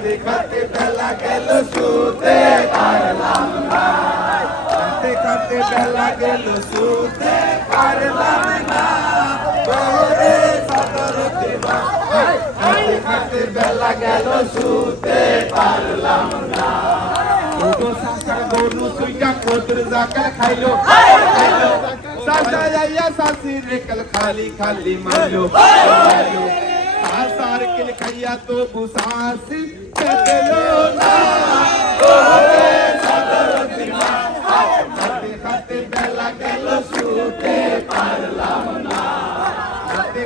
খাতে খাতে বেলা গেল শুতে পারলাম না খাতে খাতে বেলা গেল শুতে পারলাম না তোরে সদরতে মা খাতে খাতে বেলা গেল শুতে পারলাম না গরু সাসা গরু সুইটা কোতর জাকাল খাইলো খাইলো সাসা যাইয়া সাসি রেকল খালি খালি মাইলো মাইলো সাসার কিল খাইয়া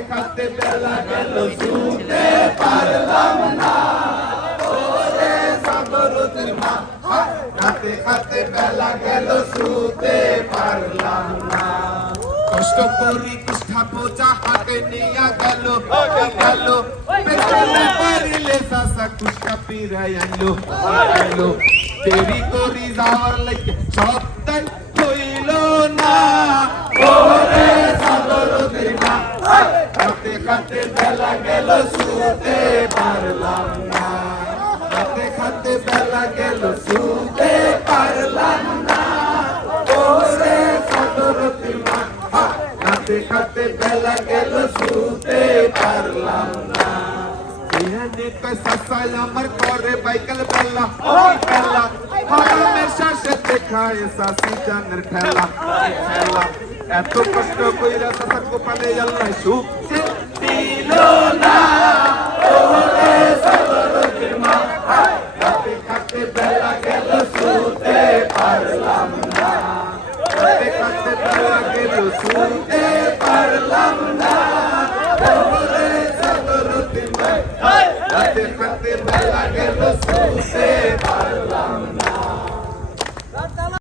খাতে বেলা গেল শুতে পারলাম না ওরে সদর দিমা খাতে খাতে বেলা গেল। শুতে পারলাম না কষ্ট করি কুষ্ঠা পোচা হাতে নিয়া গেল। গেল। পেছনে পিরাই আনলো আনলো করি যাওয়ার লাগে সত্তাই হইল না ওরে সাদর দিনা খাতে খাতে বেলা গেল শুতে পারলাম না খাতে খাতে বেলা গেল শুতে পারলাম না ওরে সাদর দিনা খাতে খাতে বেলা গেল শুতে পারলাম না ইহানে কয় সাসাল আমার করে বাইকেল বেলা বেলা হারামে শাসে দেখায় সাসি জানের ঠেলা ঠেলা এত কষ্ট কইরা সাসার গোপালে আল্লাহ সুখ দিল না ওরে খাতে খাতে বেলা গেল শুতে পারলাম না ওরে সাদর দিমা খাতে খাতে বেলা গেল শুতে